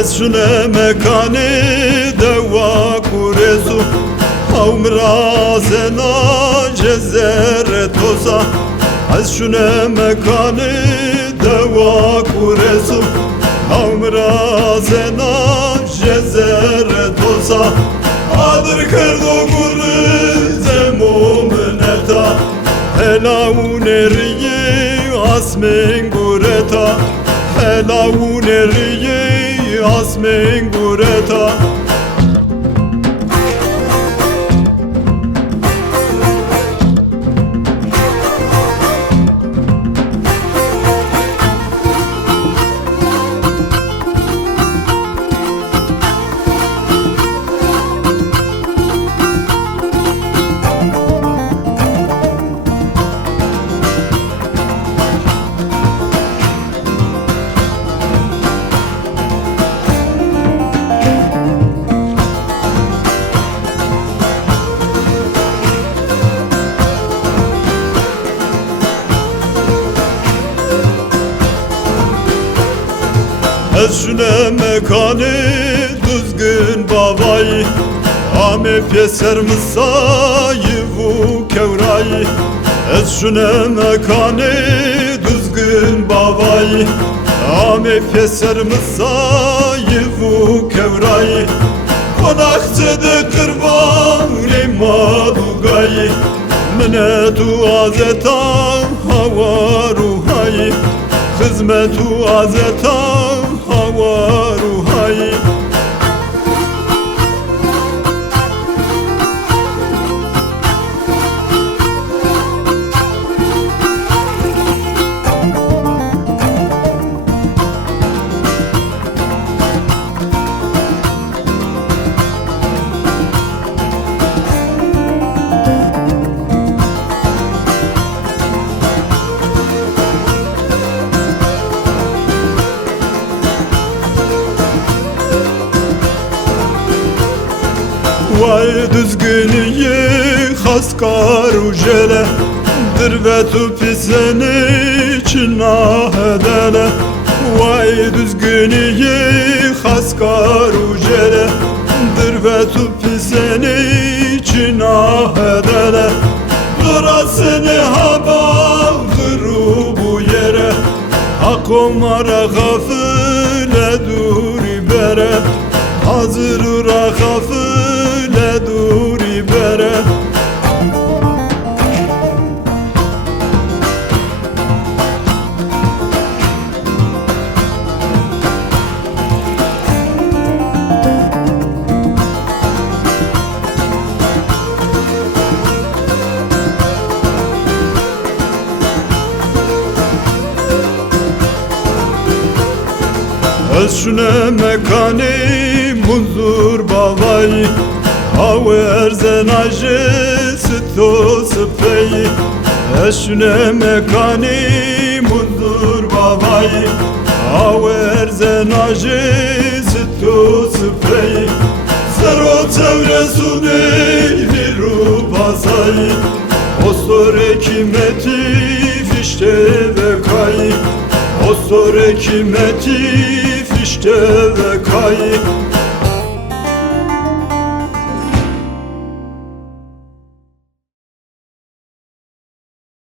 از شونه مکانی دوا کورزو او مرازنا جزر توسا از شونه مکانی دوا کورزو او مرازنا جزر توسا آدر کردو گرز مومنتا هلاون ریی آسمین گورتا هلاون ریی آسمین گورتا از şune mekanı düzgün babayı Ame pyeser mısayı vu kevrayı Ez şune mekanı düzgün babayı Ame pyeser mısayı vu kevrayı Konakçıdı kırvali madugayı Minetu azeta hava ruhayı Hizmetu azeta hava ruhayı Vay düzgünüyü haskar ujele Dirvetu piseni çinah edele Vay düzgünüyü haskar ujele Dirvetu piseni çinah edele Durasını haba bu yere Akomara gafile duri bere Hazır ura gafile duri bere Ez şune mekani muzur babayı Av erzen ajı süto sıpeyi Ez şune mekani muzur babayı Av erzen ajı süto sıpeyi Sero çevresuni liru basayı Ostor ekimeti fişte ve kayı Ostor ekimeti fişte ve kayı